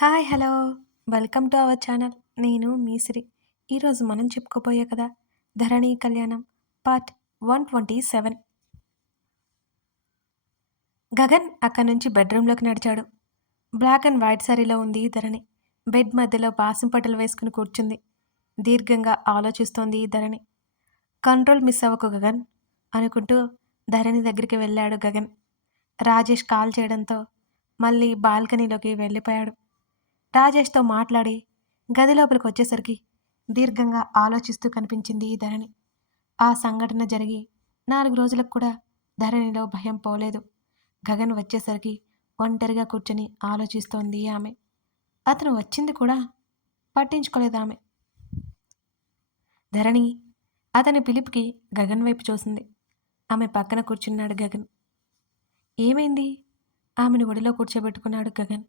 Hi hello. Welcome to our channel. నేను మీసిరి. ఈరోజు మనం చెప్పుకోబోయే కదా Dharani Kalyanam part one twenty seven. Gagan అక్కడి నుంచి బెడ్రూమ్లోకి నడిచాడు. బ్లాక్ అండ్ వైట్ సారీలో ఉంది ధరణి. బెడ్ మధ్యలో బాసం వేసుకుని కూర్చుంది. దీర్ఘంగా ఆలోచిస్తోంది ధరణి. కంట్రోల్ మిస్ అవ్వకు గగన్ అనుకుంటూ ధరణి దగ్గరికి వెళ్ళాడు గగన్. రాజేష్ కాల్ చేయడంతో మళ్ళీ బాల్కనీలోకి వెళ్ళిపోయాడు. రాజేష్తో మాట్లాడి గది లోపలికి వచ్చేసరికి దీర్ఘంగా ఆలోచిస్తూ కనిపించింది ధరణి. ఆ సంఘటన జరిగి నాలుగు రోజులకు కూడా ధరణిలో భయం పోలేదు. గగన్ వచ్చేసరికి ఒంటరిగా కూర్చొని ఆలోచిస్తోంది ఆమె. అతను వచ్చింది కూడా పట్టించుకోలేదు ఆమె. ధరణి అతని పిలుపుకి గగన్ వైపు చూసింది. ఆమె పక్కన కూర్చున్నాడు గగన్. ఏమైంది? ఆమెను ఒడిలో కూర్చోబెట్టుకున్నాడు గగన్.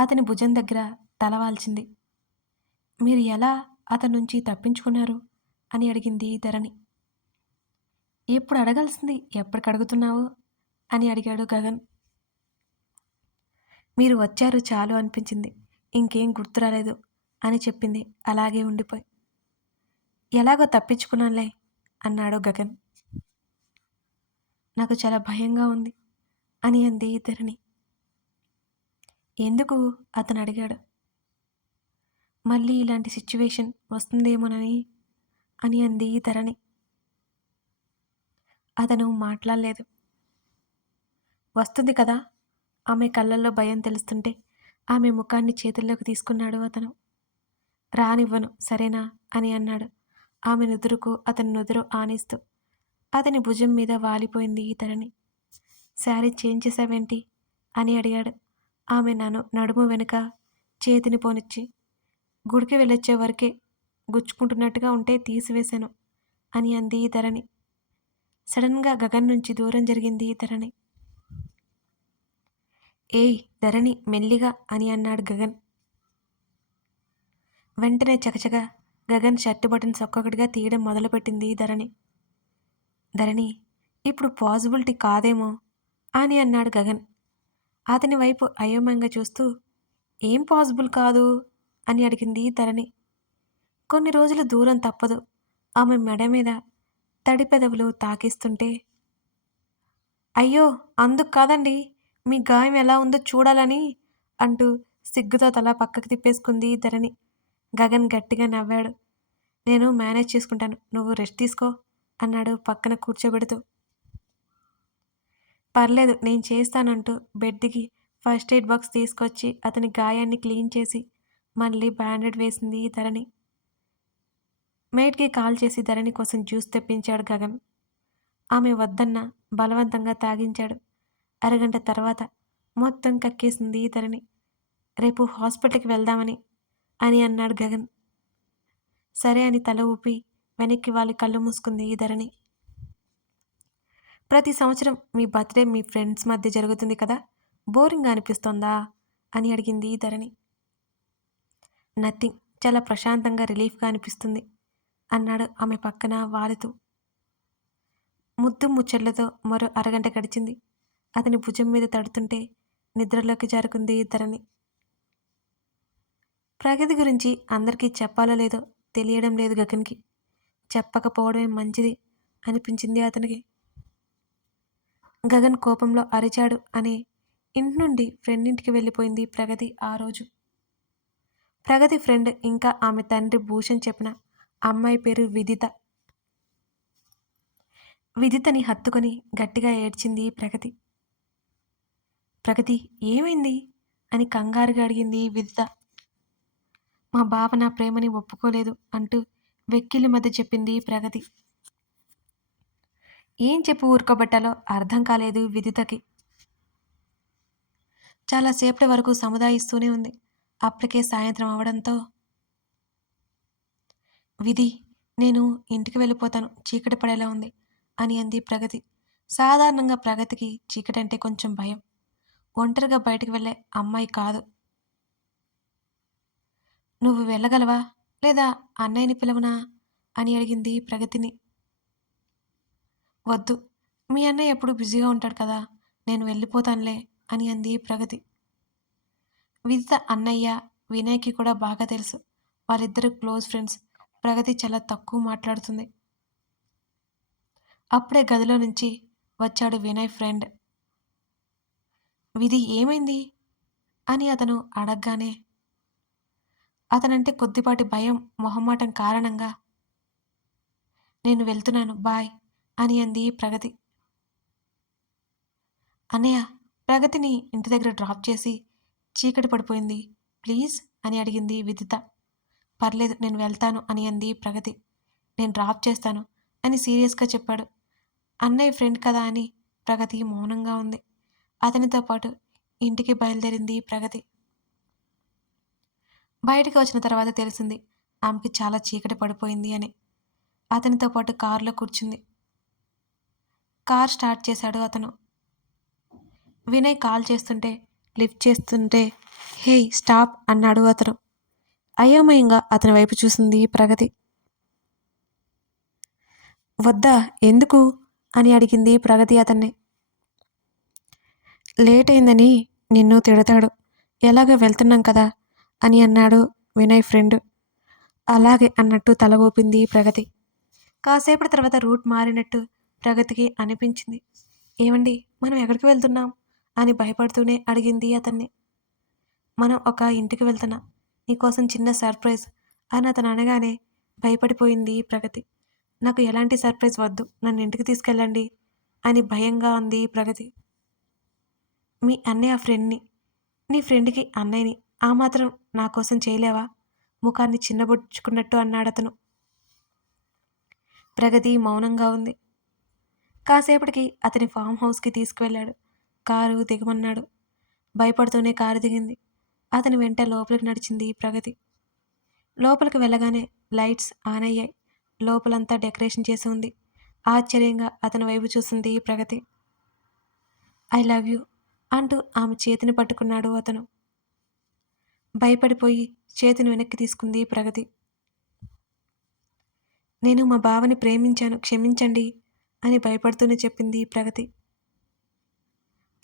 అతని భుజం దగ్గర తలవాల్చింది. మీరు ఎలా అతని నుంచి తప్పించుకున్నారు? అని అడిగింది ధరణి. ఎప్పుడు అడగాల్సింది ఎప్పటికి అడుగుతున్నావు? అని అడిగాడు గగన్. మీరు వచ్చారు చాలు అనిపించింది. ఇంకేం గుర్తురాలేదు అని చెప్పింది. అలాగే ఉండిపోయి. ఎలాగో తప్పించుకున్నానులే అన్నాడు గగన్. నాకు చాలా భయంగా ఉంది అని అంది ధరణి. ఎందుకు? అతను అడిగాడు మళ్ళీ ఇలాంటి సిచ్యువేషన్ వస్తుందేమోనని అని అంది ధరణి. అతను మాట్లాడలేదు. వస్తుంది కదా? ఆమె కళ్ళల్లో భయం తెలుస్తుంటే ఆమె ముఖాన్ని చేతుల్లోకి తీసుకున్నాడు అతను. రానివ్వను సరేనా? అని అన్నాడు. ఆమె నుదురుకు అతని నుదురు ఆనిస్తూ. అతని భుజం మీద వాలిపోయింది ఈ ధరణి. శారీ చేంజ్ చేసావేంటి? అని అడిగాడు. ఆమె నన్ను నడుము వెనుక చేతిని పోనిచ్చి గుడికి వెళ్ళొచ్చే వరకే గుచ్చుకుంటున్నట్టుగా ఉంటే తీసివేశాను అని అంది ధరణి సడన్గా గగన్ నుంచి దూరం జరిగింది ధరణి ఏయ్ ధరణి మెల్లిగా అని అన్నాడు గగన్. వెంటనే చకచక గగన్ షర్ట్ బటన్స్ ఒక్కొక్కటిగా తీయడం మొదలుపెట్టింది ధరణి ధరణి ఇప్పుడు పాసిబిలిటీ కాదేమో అని అన్నాడు గగన్. అతని వైపు అయోమయంగా చూస్తూ ఏం పాసిబుల్ కాదు? అని అడిగింది ధరణి కొన్ని రోజులు దూరం తప్పదు. ఆమె మెడ మీద తడి పెదవులు తాకిస్తుంటే అయ్యో! అందుకు కాదండి. మీ గాయం ఎలా ఉందో చూడాలని అంటూ సిగ్గుతో తల పక్కకు తిప్పేసుకుంది ధరణి. గగన్ గట్టిగా నవ్వాడు. నేను మేనేజ్ చేసుకుంటాను. నువ్వు రెస్ట్ తీసుకో అన్నాడు పక్కన కూర్చోబెడుతూ. పర్లేదు నేను చేస్తానంటూ బెడ్కి ఫస్ట్ ఎయిడ్ బాక్స్ తీసుకొచ్చి అతని గాయాన్ని క్లీన్ చేసి మళ్ళీ బ్యాండెడ్ వేసింది ధరణి. మేట్కి కాల్ చేసి ధరణి కోసం జ్యూస్ తెప్పించాడు గగన్. ఆమె వద్దన్న బలవంతంగా తాగించాడు. అరగంట తర్వాత మొత్తం కక్కేసింది ధరణి. రేపు హాస్పిటల్కి వెళ్దామని అని అన్నాడు గగన్. సరే అని తల ఊపి వెనక్కి వాళ్ళ కళ్ళు మూసుకుంది ధరణి. ప్రతి సంవత్సరం మీ బర్త్డే మీ ఫ్రెండ్స్ మధ్య జరుగుతుంది కదా? బోరింగ్ అనిపిస్తోందా? అని అడిగింది ధరణి. నథింగ్. చాలా ప్రశాంతంగా రిలీఫ్గా అనిపిస్తుంది అన్నాడు ఆమె పక్కన వాలుతూ. ముద్దు ముచ్చట్లతో మరో అరగంట గడిచింది. అతని భుజం మీద తడుతుంటే నిద్రలోకి జారుకుంది ధరణి. ప్రగతి గురించి అందరికీ చెప్పాలో లేదో తెలియడం లేదు గగన్కి. చెప్పకపోవడమే మంచిది అనిపించింది అతనికి. గగన్ కోపంలో అరిచాడు అనే ఇంటి నుండి ఫ్రెండ్ ఇంటికి వెళ్ళిపోయింది ప్రగతి ఆ రోజు. ప్రగతి ఫ్రెండ్ ఇంకా ఆమె తండ్రి భూషణ్ చెప్పిన అమ్మాయి పేరు విదిత. విదితని హత్తుకొని గట్టిగా ఏడ్చింది ప్రగతి. ప్రగతి ఏమైంది? అని కంగారుగా అడిగింది విదిత. మా బావ నా ప్రేమని ఒప్పుకోలేదు అంటూ వెక్కిలి మధ్య చెప్పింది ప్రగతి. ఏం చెప్పి ఊరుకోబట్టాలో అర్థం కాలేదు విదితకి. చాలాసేపటి వరకు సముదాయిస్తూనే ఉంది. అప్పటికే సాయంత్రం అవడంతో విధి నేను ఇంటికి వెళ్ళిపోతాను. చీకటి పడేలా ఉంది అని అంది ప్రగతి. సాధారణంగా ప్రగతికి చీకటి అంటే కొంచెం భయం. ఒంటరిగా బయటికి వెళ్ళే అమ్మాయి కాదు. నువ్వు వెళ్ళగలవా? లేదా అన్నయ్యని పిలవనా? అని అడిగింది ప్రగతిని. వద్దు. మీ అన్నయ్య ఎప్పుడు బిజీగా ఉంటాడు కదా నేను వెళ్ళిపోతానులే అని అంది ప్రగతి. విదిత అన్నయ్య వినయ్కి కూడా బాగా తెలుసు. వాళ్ళిద్దరు క్లోజ్ ఫ్రెండ్స్. ప్రగతి చాలా తక్కువ మాట్లాడుతుంది. అప్పుడే గదిలో నుంచి వచ్చాడు వినయ్ ఫ్రెండ్. విధి ఏమైంది? అని అతను అడగగానే. అతనంటే కొద్దిపాటి భయం మొహమాటం కారణంగా. నేను వెళ్తున్నాను బాయ్. అని అంది ప్రగతి. అన్నయ్య ప్రగతిని ఇంటి దగ్గర డ్రాప్ చేసి చీకటి పడిపోయింది. ప్లీజ్ అని అడిగింది విదిత. పర్లేదు నేను వెళ్తాను అని అంది ప్రగతి. నేను డ్రాప్ చేస్తాను అని సీరియస్గా చెప్పాడు. అన్నయ్య ఫ్రెండ్ కదా అని ప్రగతి మౌనంగా ఉంది. అతనితో పాటు ఇంటికి బయలుదేరింది ప్రగతి. బయటికి వచ్చిన తర్వాత తెలిసింది ఆమెకి చాలా చీకటి పడిపోయింది అని. అతనితో పాటు కారులో కూర్చుంది. కార్ స్టార్ట్ చేశాడు అతను. వినయ్ కాల్ చేస్తుంటే లిఫ్ట్ చేస్తుంటే హే స్టాప్ అన్నాడు అతను. అయోమయంగా అతని వైపు చూసింది ప్రగతి. వద్దా ఎందుకు? అని అడిగింది ప్రగతి అతన్ని. లేట్ అయిందని నిన్ను తిడతాడు. ఎలాగ వెళ్తున్నాం కదా అని అన్నాడు వినయ్ ఫ్రెండ్. అలాగే అన్నట్టు తల ఊపింది ప్రగతి. కాసేపటి తర్వాత రూట్ మారినట్టు ప్రగతికి అనిపించింది. ఏమండి మనం ఎక్కడికి వెళ్తున్నాం? అని భయపడుతూనే అడిగింది అతన్ని. మనం ఒక ఇంటికి వెళ్తున్నాం. నీకోసం చిన్న సర్ప్రైజ్ అని అతను అనగానే భయపడిపోయింది ప్రగతి. నాకు ఎలాంటి సర్ప్రైజ్ వద్దు. నన్ను ఇంటికి తీసుకెళ్ళండి అని భయంగా ఉంది ప్రగతి. మీ అన్నయ్య ఫ్రెండ్ని నీ ఫ్రెండ్కి అన్నయ్యని ఆ మాత్రం నా కోసం చేయలేవా? ముఖాన్ని చిన్నబుచ్చుకున్నట్టు అన్నాడు అతను ప్రగతి మౌనంగా ఉంది. కాసేపటికి అతని ఫామ్ హౌస్కి తీసుకువెళ్ళాడు. కారు దిగమన్నాడు. భయపడుతూనే కారు దిగింది. అతని వెంట లోపలికి నడిచింది ప్రగతి. లోపలికి వెళ్ళగానే లైట్స్ ఆన్ అయ్యాయి లోపలంతా డెకరేషన్ చేసి ఉంది. ఆశ్చర్యంగా అతని వైపు చూసింది ప్రగతి. ఐ లవ్ యూ అంటూ ఆమె చేతిని పట్టుకున్నాడు అతను. భయపడిపోయి చేతిని వెనక్కి తీసుకుంది ప్రగతి. నేను మా బావని ప్రేమించాను. క్షమించండి. అని భయపడుతూనే చెప్పింది ప్రగతి.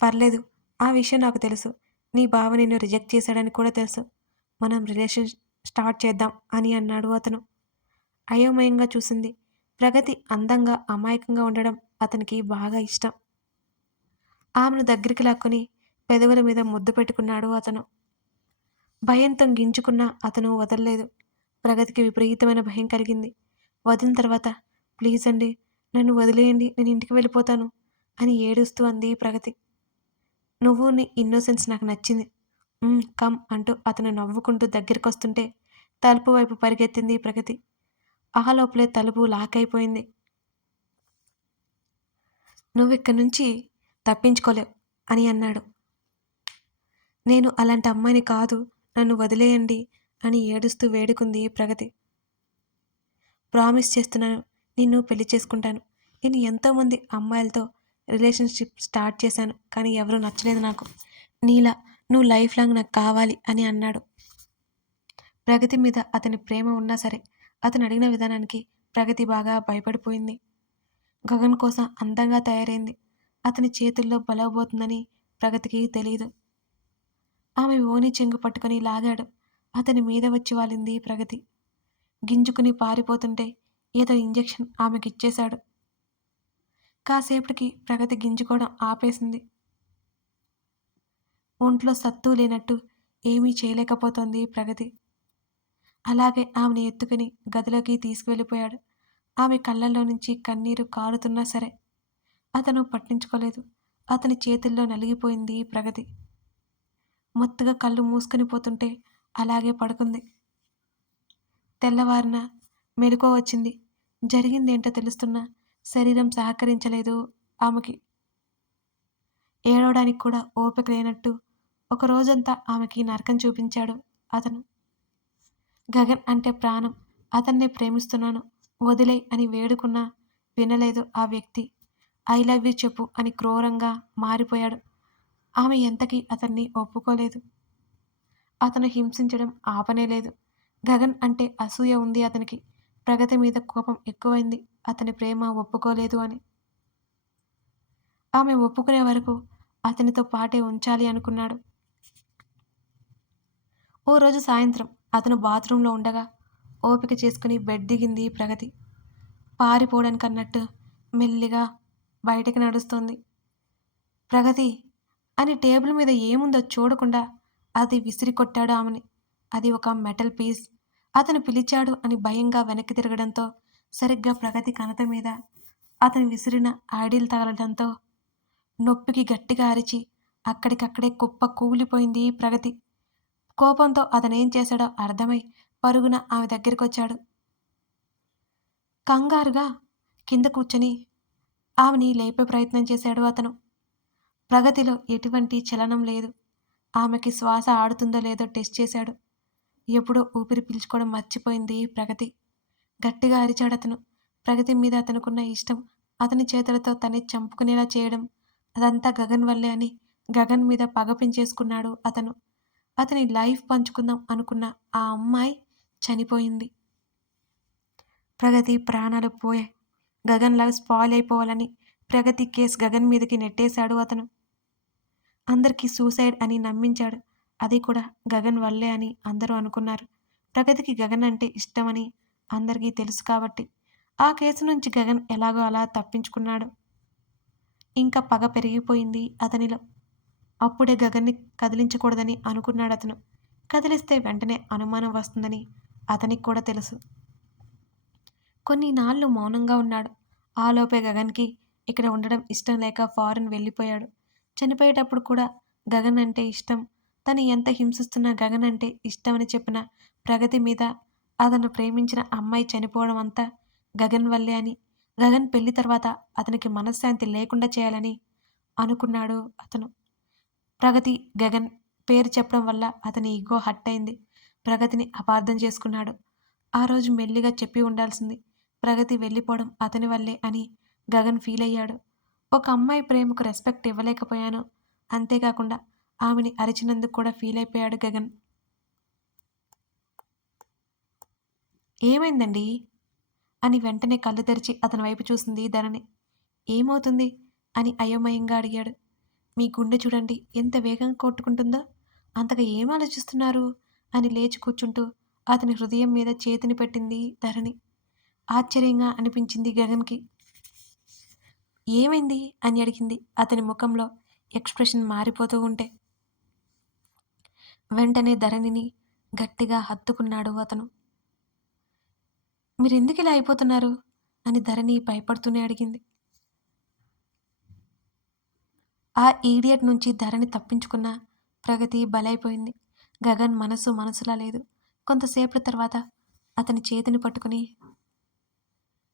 పర్లేదు ఆ విషయం నాకు తెలుసు. నీ బావ నిన్ను రిజెక్ట్ చేశాడని కూడా తెలుసు. మనం రిలేషన్ స్టార్ట్ చేద్దాం అని అన్నాడు అతను. అయోమయంగా చూసింది. ప్రగతి అందంగా అమాయకంగా ఉండడం అతనికి బాగా ఇష్టం. ఆమెను దగ్గరికి లాక్కుని పెదవుల మీద ముద్దు పెట్టుకున్నాడు అతను. భయంతో గించుకున్న అతను వదలలేదు. ప్రగతికి విపరీతమైన భయం కలిగింది. వదిలిన తర్వాత ప్లీజ్ అండి నన్ను వదిలేయండి నేను ఇంటికి వెళ్ళిపోతాను అని ఏడుస్తూ అంది ప్రగతి. నువ్వు నీ ఇన్నోసెన్స్ నాకు నచ్చింది. కమ్ అంటూ అతను నవ్వుకుంటూ దగ్గరికి వస్తుంటే తలుపు వైపు పరిగెత్తింది ప్రగతి. ఆ లోపలే తలుపు లాక్ అయిపోయింది. నువ్వు ఇక్కడి నుంచి తప్పించుకోలేవు అని అన్నాడు. నేను అలాంటి అమ్మాయిని కాదు నన్ను వదిలేయండి అని ఏడుస్తూ వేడుకుంది ప్రగతి. ప్రామిస్ చేస్తున్నాను నిన్ను పెళ్ళి చేసుకుంటాను. నేను ఎంతోమంది అమ్మాయిలతో రిలేషన్షిప్ స్టార్ట్ చేశాను కానీ ఎవరూ నచ్చలేదు నాకు. నీలా నువ్వు లైఫ్ లాంగ్ నాకు కావాలి అని అన్నాడు. ప్రగతి మీద అతని ప్రేమ ఉన్నా సరే అతను అడిగిన విధానానికి ప్రగతి బాగా భయపడిపోయింది. గగన్ కోసం అందంగా తయారైంది. అతని చేతుల్లో బలవబోతుందని ప్రగతికి తెలియదు ఆమె ఓని చెంగు పట్టుకొని లాగాడు. అతని మీద వచ్చి వాలింది ప్రగతి. గింజుకుని పారిపోతుంటే ఏదో ఇంజెక్షన్ ఆమెకి ఇచ్చేశాడు. కాసేపటికి ప్రగతి గింజుకోవడం ఆపేసింది. ఒంట్లో సత్తు లేనట్టు ఏమీ చేయలేకపోతోంది ప్రగతి. అలాగే ఆమెను ఎత్తుకుని గదిలోకి తీసుకువెళ్ళిపోయాడు. ఆమె కళ్ళల్లో నుంచి కన్నీరు కారుతున్నా సరే అతను పట్టించుకోలేదు. అతని చేతుల్లో నలిగిపోయింది ప్రగతి. మొత్తుగా కళ్ళు మూసుకొని పోతుంటే అలాగే పడుకుంది. తెల్లవారిన మెలకువ వచ్చింది. జరిగిందేంటో తెలుస్తున్నా శరీరం సహకరించలేదు ఆమెకి. ఏడవడానికి కూడా ఓపిక లేనట్టు ఒక రోజంతా ఆమెకి నరకం చూపించాడు అతను. గగన్ అంటే ప్రాణం. అతన్నే ప్రేమిస్తున్నాను. వదిలే అని వేడుకున్నా వినలేదు ఆ వ్యక్తి. ఐ లవ్ యూ చెప్పు అని క్రూరంగా మారిపోయాడు. ఆమె ఎంతకీ అతన్ని ఒప్పుకోలేదు. అతను హింసించడం ఆపనేలేదు. గగన్ అంటే అసూయ ఉంది అతనికి. ప్రగతి మీద కోపం ఎక్కువైంది. అతని ప్రేమ ఒప్పుకోలేదు అని. ఆమె ఒప్పుకునే వరకు అతనితో పాటే ఉంచాలి అనుకున్నాడు. ఓ రోజు సాయంత్రం అతను బాత్రూంలో ఉండగా ఓపిక చేసుకుని బెడ్ దిగింది ప్రగతి. పారిపోవడానికి అన్నట్టు మెల్లిగా బయటకు నడుస్తోంది. ప్రగతి అని టేబుల్ మీద ఏముందో చూడకుండా అది విసిరి కొట్టాడు ఆమెని. అది ఒక మెటల్ పీస్ అతను పిలిచాడు అని భయంగా వెనక్కి తిరగడంతో సరిగ్గా ప్రగతి కనత మీద అతను విసిరిన ఐడిల్ తగలడంతో నొప్పికి గట్టిగా అరిచి అక్కడికక్కడే కుప్ప కూలిపోయింది ప్రగతి. కోపంతో అతనేం చేశాడో అర్థమై పరుగున ఆమె దగ్గరికొచ్చాడు. కంగారుగా కింద కూర్చొని ఆమెని లేపే ప్రయత్నం చేశాడు అతను. ప్రగతిలో ఎటువంటి చలనం లేదు. ఆమెకి శ్వాస ఆడుతుందో లేదో టెస్ట్ చేశాడు. ఎప్పుడో ఊపిరి పీల్చుకోవడం మర్చిపోయింది ప్రగతి. గట్టిగా అరిచాడు అతను. ప్రగతి మీద అతనుకున్న ఇష్టం అతని చేతులతో తనే చంపుకునేలా చేయడం అదంతా గగన్ వల్లే అని గగన్ మీద పగ పెంచేసుకున్నాడు అతను. అతని లైఫ్ పంచుకుందాం అనుకున్న ఆ అమ్మాయి చనిపోయింది. ప్రగతి ప్రాణాలు పోయాయి గగన్ లైఫ్ స్పాయిల్ అయిపోవాలని ప్రగతి కేసు గగన్ మీదకి నెట్టేశాడు అతను. అందరికీ సూసైడ్ అని నమ్మించాడు. అది కూడా గగన్ వల్లే అని అందరూ అనుకున్నారు. ప్రగతికి గగన్ అంటే ఇష్టమని అందరికీ తెలుసు కాబట్టి ఆ కేసు నుంచి గగన్ ఎలాగో అలా తప్పించుకున్నాడు. ఇంకా పగ పెరిగిపోయింది అతనిలో. అప్పుడే గగన్ని కదిలించకూడదని అనుకున్నాడు అతను. కదిలిస్తే వెంటనే అనుమానం వస్తుందని అతనికి కూడా తెలుసు. కొన్ని నాళ్ళు మౌనంగా ఉన్నాడు. ఆలోపే గగన్కి ఇక్కడ ఉండడం ఇష్టం లేక ఫారెన్ వెళ్ళిపోయాడు. చనిపోయేటప్పుడు కూడా గగన్ అంటే ఇష్టం తను ఎంత హింసిస్తున్న గగన్ అంటే ఇష్టమని చెప్పిన ప్రగతి మీద అతను ప్రేమించిన అమ్మాయి చనిపోవడం అంతా గగన్ వల్లే అని. గగన్ పెళ్ళి తర్వాత అతనికి మనశ్శాంతి లేకుండా చేయాలని అనుకున్నాడు అతను. ప్రగతి గగన్ పేరు చెప్పడం వల్ల అతని ఈగో హట్ అయింది. ప్రగతిని అపార్థం చేసుకున్నాడు. ఆ రోజు మెల్లిగా చెప్పి ఉండాల్సింది ప్రగతి వెళ్ళిపోవడం అతని వల్లే అని గగన్ ఫీల్ అయ్యాడు. ఒక అమ్మాయి ప్రేమకు రెస్పెక్ట్ ఇవ్వలేకపోయాను. అంతేకాకుండా ఆమెని అరిచినందుకు కూడా ఫీల్ అయిపోయాడు గగన్. ఏమైందండి? అని వెంటనే కళ్ళు తెరిచి అతని వైపు చూసింది ధరణి. ఏమవుతుంది? అని అయోమయంగా అడిగాడు. మీ గుండె చూడండి ఎంత వేగంగా కొట్టుకుంటుందో. అంతగా ఏం ఆలోచిస్తున్నారు? అని లేచి కూర్చుంటూ అతని హృదయం మీద చేతిని పెట్టింది ధరణి. ఆశ్చర్యంగా అనిపించింది గగన్కి. ఏమైంది? అని అడిగింది అతని ముఖంలో ఎక్స్ప్రెషన్ మారిపోతూ ఉంటే. వెంటనే ధరణిని గట్టిగా హత్తుకున్నాడు అతను. మీరెందుకు ఇలా అయిపోతున్నారు? అని ధరణి భయపడుతూనే అడిగింది. ఆ ఈడియట్ నుంచి ధరణి తప్పించుకున్న ప్రగతి బలైపోయింది. గగన్ మనసు మనసులా లేదు. కొంతసేపటి తర్వాత అతని చేతిని పట్టుకుని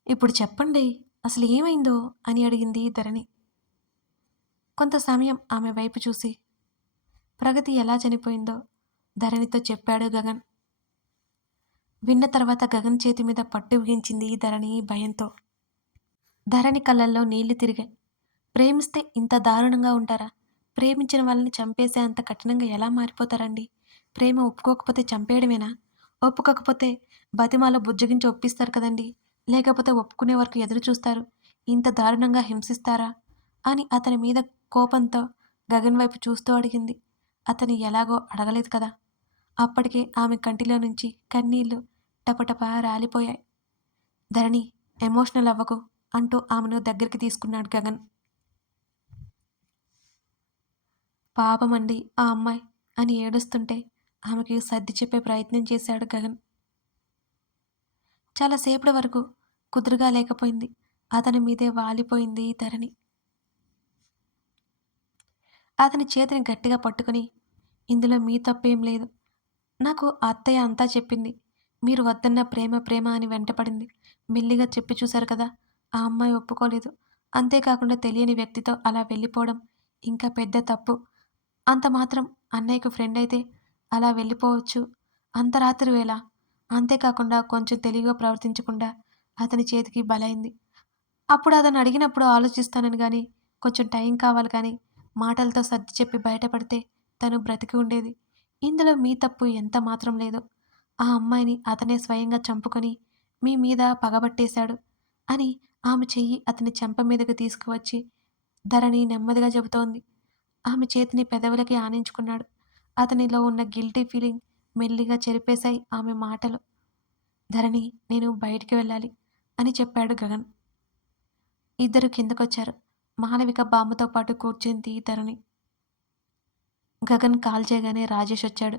ఇప్పుడు చెప్పండి అసలు ఏమైందో? అని అడిగింది ధరణి. కొంత సమయం ఆమె వైపు చూసి ప్రగతి ఎలా చనిపోయిందో ధరణితో చెప్పాడు గగన్. విన్న తర్వాత గగన్ చేతి మీద పట్టు బిగించింది ధరణి భయంతో. ధరణి కళ్ళల్లో నీళ్ళు తిరిగాయి. ప్రేమిస్తే ఇంత దారుణంగా ఉంటారా? ప్రేమించిన వాళ్ళని చంపేసే అంత కఠినంగా ఎలా మారిపోతారండి? ప్రేమ ఒప్పుకోకపోతే చంపేయడమేనా? ఒప్పుకోకపోతే బతిమాలో బుజ్జగించి ఒప్పిస్తారు కదండి. లేకపోతే ఒప్పుకునే వరకు ఎదురు చూస్తారు. ఇంత దారుణంగా హింసిస్తారా? అని అతని మీద కోపంతో గగన్ వైపు చూస్తూ అడిగింది. అతని ఎలాగో అడగలేదు కదా. అప్పటికే ఆమె కంటిలో నుంచి కన్నీళ్ళు టపటప రాలిపోయాయి. ధరణి ఎమోషనల్ అవ్వకు అంటూ ఆమెను దగ్గరికి తీసుకున్నాడు గగన్. పాపమండి ఆ అమ్మాయి అని ఏడుస్తుంటే ఆమెకి సర్ది చెప్పే ప్రయత్నం చేశాడు గగన్. చాలాసేపటి వరకు కుదురుగా లేకపోయింది. అతని మీదే వాలిపోయింది ధరణి. అతని చేతిని గట్టిగా పట్టుకుని ఇందులో మీ తప్పేం లేదు. నాకు అత్తయ్య అంతా చెప్పింది. మీరు వద్దన్న ప్రేమ ప్రేమ అని వెంటపడింది. మెల్లిగా చెప్పి చూశారు కదా ఆ అమ్మాయి ఒప్పుకోలేదు. అంతేకాకుండా తెలియని వ్యక్తితో అలా వెళ్ళిపోవడం ఇంకా పెద్ద తప్పు. అంత మాత్రం అన్నయ్యకు ఫ్రెండ్ అయితే అలా వెళ్ళిపోవచ్చు. అంత రాత్రి వేళ. అంతేకాకుండా కొంచెం తెలివిగా ప్రవర్తించకుండా అతని చేతికి బలైంది. అప్పుడు అతను అడిగినప్పుడు ఆలోచిస్తానని కానీ కొంచెం టైం కావాలి కానీ మాటలతో సర్ది చెప్పి బయటపడితే తను బ్రతికి ఉండేది. ఇందులో మీ తప్పు ఎంత మాత్రం లేదు. ఆ అమ్మాయిని అతనే స్వయంగా చంపుకొని మీ మీద పగబట్టేశాడు అని ఆమె చెయ్యి అతని చెంప మీదకు తీసుకువచ్చి ధరణి నెమ్మదిగా చెబుతోంది. ఆమె చేతిని పెదవులకి ఆనించుకున్నాడు. అతనిలో ఉన్న గిల్టీ ఫీలింగ్ మెల్లిగా చెరిపేశాయి ఆమె మాటలు. ధరణి నేను బయటికి వెళ్ళాలి అని చెప్పాడు గగన్. ఇద్దరు కిందకొచ్చారు. మాలవిక బామ్మతో పాటు కూర్చుంది ధరణి. గగన్ కాల్ చేయగానే రాజేష్ వచ్చాడు.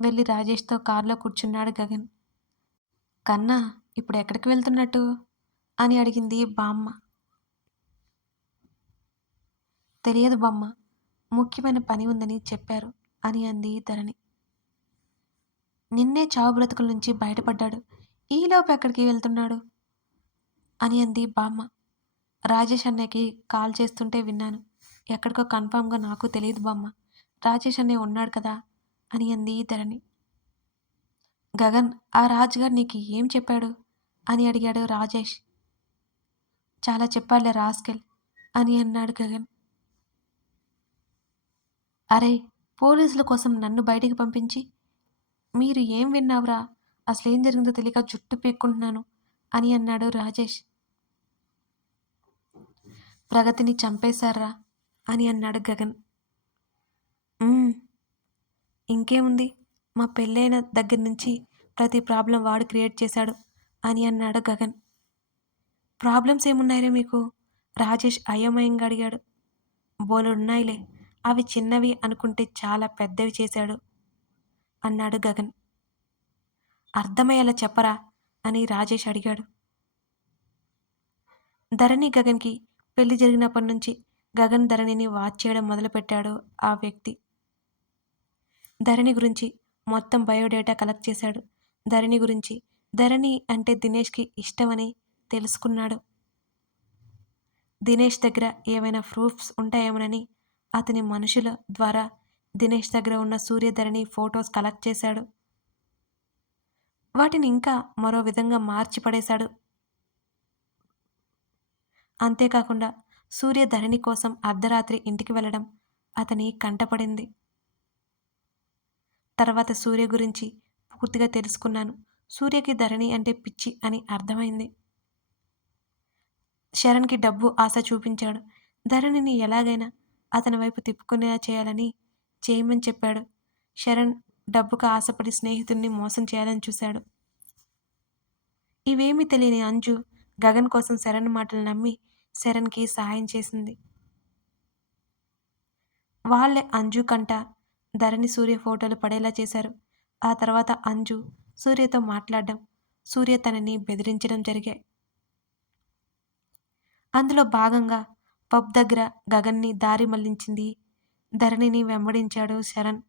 వెళ్ళి రాజేష్తో కారులో కూర్చున్నాడు గగన్. కన్నా ఇప్పుడు ఎక్కడికి వెళ్తున్నట్టు? అని అడిగింది బామ్మ. తెలియదు బామ్మ ముఖ్యమైన పని ఉందని చెప్పారు అని అంది ధరణి. నిన్నే చావు బ్రతుకుల నుంచి బయటపడ్డాడు. ఈలోపు ఎక్కడికి వెళ్తున్నాడు? అని అంది బామ్మ. రాజేష్ అన్నయ్యకి కాల్ చేస్తుంటే విన్నాను. ఎక్కడికో కన్ఫామ్గా నాకు తెలియదు బామ్మ. రాజేష్ అనే ఉన్నాడు కదా అని అంది ధరణి. గగన్ ఆ రాజుగారు నీకు ఏం చెప్పాడు? అని అడిగాడు రాజేష్. చాలా చెప్పాలే రాస్కెల్ అని అన్నాడు గగన్. అరే పోలీసుల కోసం నన్ను బయటికి పంపించి మీరు ఏం విన్నావురా? అసలు ఏం జరిగిందో తెలియక జుట్టు పీక్కుంటున్నాను అని అన్నాడు రాజేష్. ప్రగతిని చంపేశారా అని అన్నాడు గగన్. ఇంకేముంది? మా పెళ్ళైన దగ్గర నుంచి ప్రతి ప్రాబ్లం వాడు క్రియేట్ చేశాడు అని అన్నాడు గగన్. ప్రాబ్లమ్స్ ఏమున్నాయిరా మీకు? రాజేష్ అయోమయంగా అడిగాడు. బోలున్నాయిలే అవి చిన్నవి అనుకుంటే చాలా పెద్దవి చేశాడు అన్నాడు గగన్. అర్థమయ్యేలా చెప్పరా అని రాజేష్ అడిగాడు. ధరణి గగన్కి పెళ్ళి జరిగినప్పటి నుంచి గగన్ ధరణిని వాచ్ చేయడం మొదలుపెట్టాడు ఆ వ్యక్తి. ధరణి గురించి మొత్తం బయోడేటా కలెక్ట్ చేశాడు. ధరణి గురించి ధరణి అంటే దినేష్కి ఇష్టమని తెలుసుకున్నాడు. దినేష్ దగ్గర ఏవైనా ప్రూఫ్స్ ఉంటాయేమోనని అతని మనుషుల ద్వారా దినేష్ దగ్గర ఉన్న సూర్యధరణి ఫొటోస్ కలెక్ట్ చేశాడు. వాటిని ఇంకా మరో విధంగా మార్చి పడేశాడు. అంతేకాకుండా సూర్యధరణి కోసం అర్ధరాత్రి ఇంటికి వెళ్ళడం అతని కంటపడింది. తర్వాత సూర్య గురించి పూర్తిగా తెలుసుకున్నాను. సూర్యకి ధరణి అంటే పిచ్చి అని అర్థమైంది. శరణ్కి డబ్బు ఆశ చూపించాడు. ధరణిని ఎలాగైనా అతని వైపు తిప్పుకునేలా చేయాలని చేయమని చెప్పాడు. శరణ్ డబ్బుకు ఆశపడి స్నేహితుడిని మోసం చేయాలని చూశాడు. ఇవేమీ తెలియని అంజు గగన్ కోసం శరణ్ మాటలు నమ్మి శరణ్కి సహాయం చేసింది. వాళ్ళే అంజు కంట ధరణి సూర్య ఫోటోలు పడేలా చేశారు. ఆ తర్వాత అంజు సూర్యతో మాట్లాడడం సూర్య తనని బెదిరించడం జరిగాయి అందులో భాగంగా పబ్ దగ్గర గగన్ని దారి మళ్ళించింది ధరణిని వెంబడించాడు శరణ్.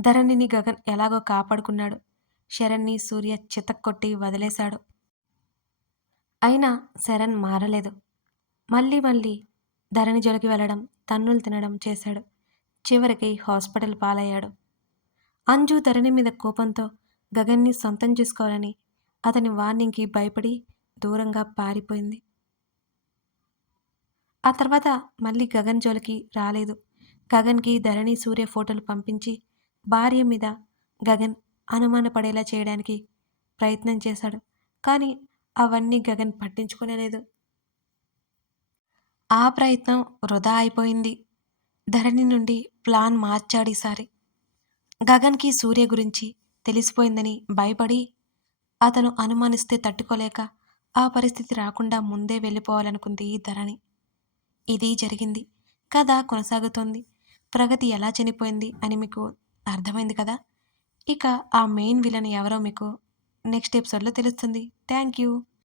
ధరణిని గగన్ ఎలాగో కాపాడుకున్నాడు. శరణ్ని సూర్య చితక్కొట్టి వదిలేశాడు. అయినా శరణ్ మారలేదు. మళ్ళీ మళ్ళీ ధరణి జోలికి వెళ్ళడం తన్నులు తినడం చేశాడు. చివరికి హాస్పిటల్ పాలయ్యాడు. అంజు ధరణి మీద కోపంతో గగన్ని సొంతం చేసుకోవాలని అతని వార్నింగ్కి భయపడి దూరంగా పారిపోయింది. ఆ తర్వాత మళ్ళీ గగన్ జోలికి రాలేదు. గగన్కి ధరణి సూర్య ఫోటోలు పంపించి భార్య మీద గగన్ అనుమానపడేలా చేయడానికి ప్రయత్నం చేశాడు. కానీ అవన్నీ గగన్ పట్టించుకునేలేదు. ఆ ప్రయత్నం వృధా అయిపోయింది. ధరణి నుండి ప్లాన్ మార్చాడు ఈసారి. గగన్కి సూర్య గురించి తెలిసిపోయిందని భయపడి అతను అనుమానిస్తే తట్టుకోలేక ఆ పరిస్థితి రాకుండా ముందే వెళ్ళిపోవాలనుకుంది ఈ ధరణి. ఇది జరిగింది. కథ కొనసాగుతోంది. ప్రగతి ఎలా చనిపోయింది అని మీకు అర్థమైంది కదా? ఇక ఆ మెయిన్ విలన్ ఎవరో మీకు నెక్స్ట్ ఎపిసోడ్లో తెలుస్తుంది. Thank you.